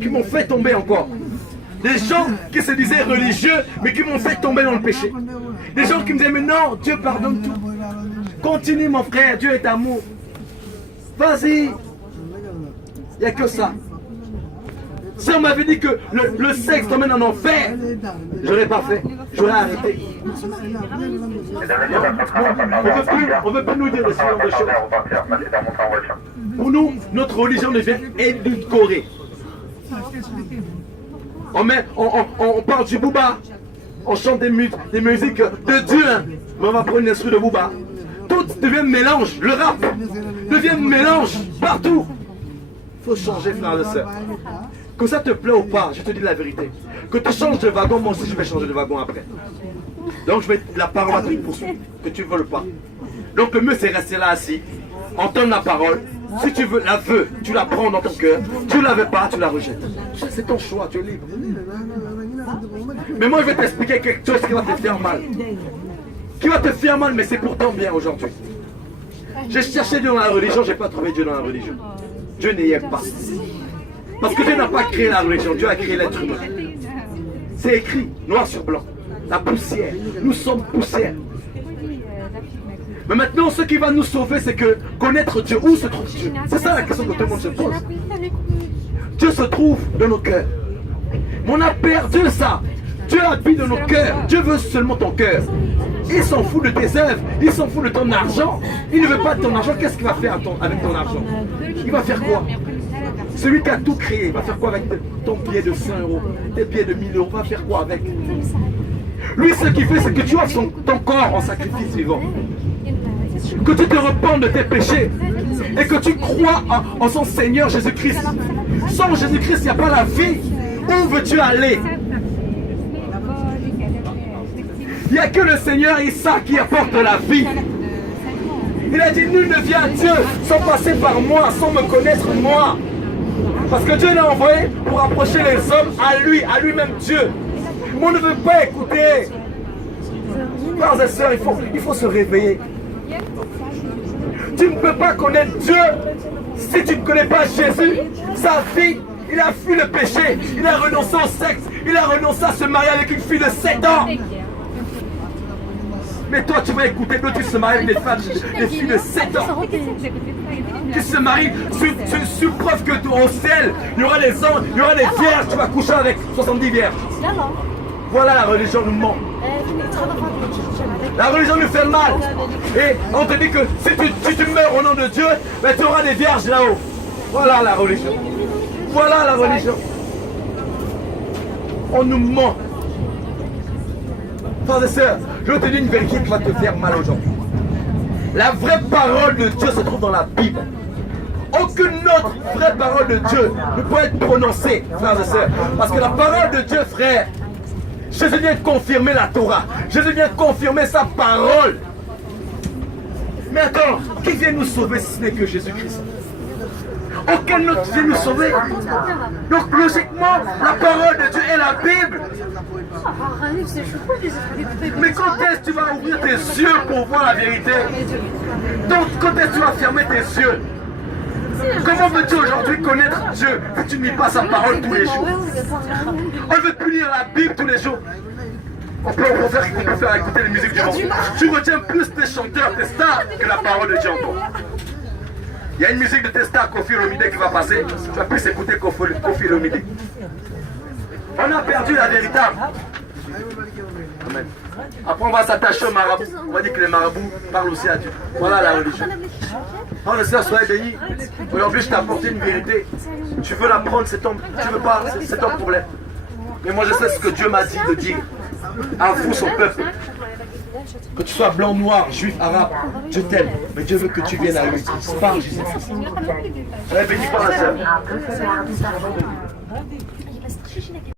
qui m'ont fait tomber encore. Des gens qui se disaient religieux, mais qui m'ont fait tomber dans le péché. Des gens qui me disaient, mais non, Dieu pardonne tout. Continue mon frère, Dieu est amour. Vas-y. Il n'y a que ça. Si on m'avait dit que le sexe t'emmène en enfer, je n'aurais pas fait. J'aurais arrêté. On ne veut plus nous dire ce genre de choses. Pour nous, notre religion devient édulcorée. On parle du Bouba, on chante des musiques de Dieu, hein, mais on va prendre une instru de Bouba. Tout devient mélange, le rap devient mélange partout. Il faut changer, frères et sœurs. Que ça te plaît ou pas, je te dis la vérité. Que tu changes de wagon, moi aussi je vais changer de wagon après. Donc la parole va te poursuivre, que tu ne veux pas. Donc le mieux c'est rester là assis, entendre la parole. Si tu veux, tu la prends dans ton cœur. Tu ne la veux pas, tu la rejettes. C'est ton choix, tu es libre. Mais moi, je vais t'expliquer quelque chose qui va te faire mal. Qui va te faire mal, mais c'est pourtant bien aujourd'hui. J'ai cherché Dieu dans la religion, je n'ai pas trouvé Dieu dans la religion. Dieu n'y est pas. Parce que Dieu n'a pas créé la religion, Dieu a créé l'être humain. C'est écrit, noir sur blanc. La poussière. Nous sommes poussière. Mais maintenant, ce qui va nous sauver, c'est que connaître Dieu. Où se trouve Dieu? C'est ça la question que tout le monde se pose. Dieu se trouve dans nos cœurs. Mais on a perdu ça. Dieu habite dans nos cœurs. Dieu veut seulement ton cœur. Il s'en fout de tes œuvres. Il s'en fout de ton argent. Il ne veut pas de ton argent. Qu'est-ce qu'il va faire avec ton argent? Il va faire quoi? Celui qui a tout créé, il va faire quoi avec ton billet de 100 €, tes billets de 1000 €? Il va faire quoi avec? Lui, ce qu'il fait, c'est que tu offres ton corps en sacrifice vivant. Que tu te repentes de tes péchés et que tu crois en son Seigneur Jésus-Christ. Sans Jésus-Christ, il n'y a pas la vie. Où veux-tu aller? Il n'y a que le Seigneur Issa qui apporte la vie. Il a dit, nul ne vient à Dieu sans passer par moi, sans me connaître moi. Parce que Dieu l'a envoyé pour approcher les hommes à lui-même Dieu. Mais on ne veut pas écouter. Frères et sœurs, il faut se réveiller. Tu ne peux pas connaître Dieu si tu ne connais pas Jésus. Sa vie, il a fui le péché, il a renoncé au sexe, il a renoncé à se marier avec une fille de 7 ans. Mais toi, tu vas écouter d'autres qui se marient avec des filles de 7 ans. Qui se marient sur preuve que au ciel, il y aura des anges, il y aura des vierges, tu vas coucher avec 70 vierges. Voilà, la religion nous ment. La religion nous fait mal. Et on te dit que si tu meurs au nom de Dieu, ben, tu auras des vierges là-haut. Voilà la religion. Voilà la religion. On nous ment. Frères et sœurs, je vais te dire une vérité qui va te faire mal aujourd'hui. La vraie parole de Dieu se trouve dans la Bible. Aucune autre vraie parole de Dieu ne peut être prononcée, frères et sœurs. Parce que la parole de Dieu, frère, Jésus vient confirmer la Torah. Jésus vient confirmer sa parole. Mais attends, qui vient nous sauver si ce n'est que Jésus-Christ? Aucun autre vient nous sauver. Donc logiquement, la parole de Dieu est la Bible. Mais quand est-ce que tu vas ouvrir tes yeux pour voir la vérité? Donc quand est-ce que tu vas fermer tes yeux? Comment veux-tu aujourd'hui connaître Dieu si tu ne lis pas sa parole tous les jours? On ne veut plus lire la Bible tous les jours. On peut faire écouter les musiques du monde. Tu retiens plus tes chanteurs, tes stars que la parole de Dieu en toi. Il y a une musique de tes stars, Kofi Olomide, qui va passer. Tu vas plus écouter Kofi Olomide. On a perdu la véritable. Amen. Après on va s'attacher aux marabouts. On va dire que les marabouts parlent aussi à Dieu. Voilà la religion. Oh le Seigneur, soyez béni. Aujourd'hui je t'ai apporté une vérité. Tu veux la prendre, c'est ton, tu veux pas, c'est ton problème. Mais moi je sais ce que Dieu m'a dit de dire à vous, son peuple. Que tu sois blanc, noir, juif, arabe, Dieu t'aime. Mais Dieu veut que tu viennes à lui. Par Jésus-Christ. Soyez béni par la sœur.